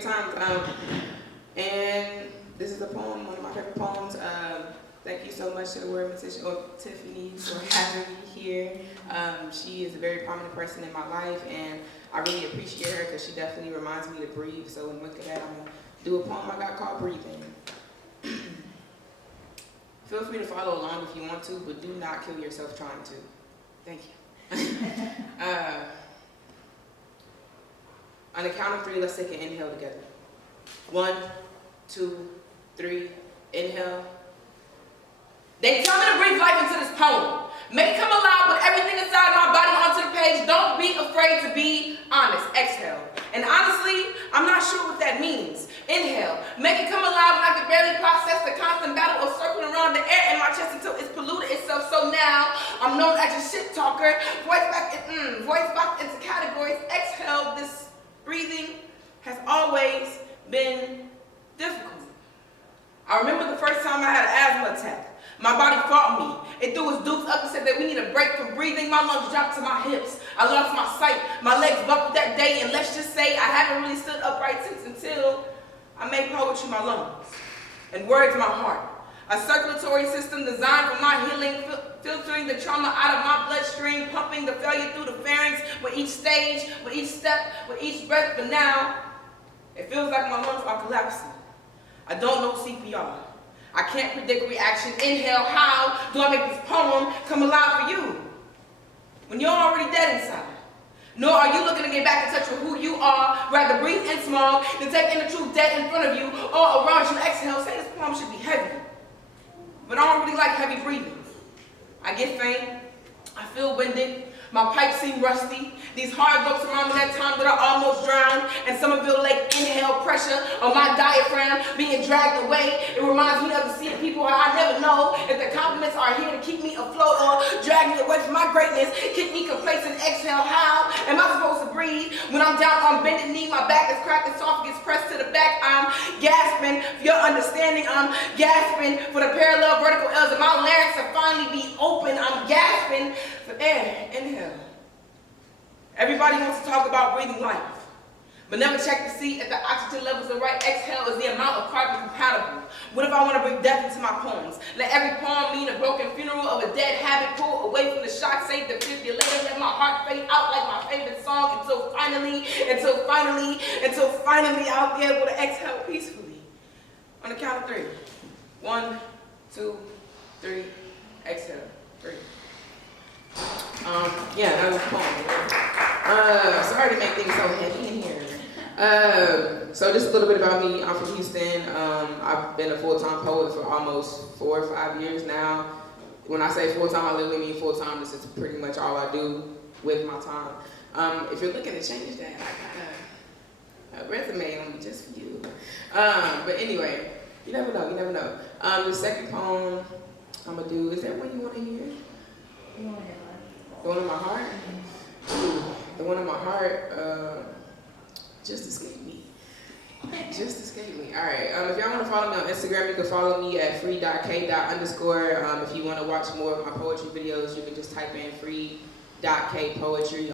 good times. And this is a poem, one of my favorite poems. Thank you so much to the Word Musician, or Tiffany, for having me here. She is a very prominent person in my life, and I really appreciate her because she definitely reminds me to breathe. So in look at that, I'm gonna do a poem I got called Breathing. Feel free to follow along if you want to, but do not kill yourself trying to. Thank you. On the count of 3, let's take an inhale together. 1, 2, 3, inhale. They tell me to breathe life into this poem. Make it come alive, put everything inside my body onto the page. Don't be afraid to be honest. Exhale. And honestly, I'm not sure what that means. Inhale. Make it come alive when I can barely process the constant battle of circling around the air in my chest until it's polluted itself. So now, I'm known as a shit talker. Voice back into categories. Exhale. This breathing has always been difficult. I remember the first time I had an asthma attack. My body fought me. It threw its dukes up and said that we need a break from breathing. My lungs dropped to my hips. I lost my sight. My legs buckled that day, and let's just say I haven't really stood upright since until I made poetry my lungs and words my heart. A circulatory system designed for my healing, filtering the trauma out of my bloodstream, pumping the failure through the pharynx with each stage, with each step, with each breath. But now, it feels like my lungs are collapsing. I don't know CPR. I can't predict reaction. Inhale, how do I make this poem come alive for you? When you're already dead inside. Nor are you looking to get back in touch with who you are. Rather breathe in small than take in the truth dead in front of you or around you. Exhale, say this poem should be heavy. But I don't really like heavy breathing. I get faint. I feel winded. My pipes seem rusty. These hard looks around me that time that I almost drowned. And Somerville Lake inhale pressure on my diaphragm being dragged away. It reminds me of the sea of people I never know. If the compliments are here to keep me afloat or drag me away from my greatness, keep me complacent. Exhale, how am I supposed to breathe when I'm down on bended knee? My back is cracked, esophagus pressed to the back. I'm gasping for your understanding. I'm gasping for the parallel vertical L's and my larynx to finally be open. I'm gasping for air. Inhale. Everybody wants to talk about breathing life, but never check to see if the oxygen levels are right. Exhale is the amount of carbon compatible. What if I want to bring death into my poems? Let every poem mean a broken funeral of a dead habit. Pull away from the shock, save the defibrillator. Let my heart fade out like my favorite song until finally I'll be able to exhale peacefully. On the count of 3. 1, 2, 3, exhale. 3. Yeah, that was a poem. Sorry to make things so heavy in here. So just a little bit about me. I'm from Houston. I've been a full-time poet for almost 4 or 5 years now. When I say full-time, I literally mean full-time. This is pretty much all I do with my time. If you're looking to change that, I got a resume on me just for you. But anyway, you never know, you never know. The second poem I'm gonna do, is there one you wanna hear? The one in my heart? Ooh, the one in my heart just escaped me. Just escaped me. All right. If y'all want to follow me on Instagram, you can follow me at free.k_. If you want to watch more of my poetry videos, you can just type in free.k poetry.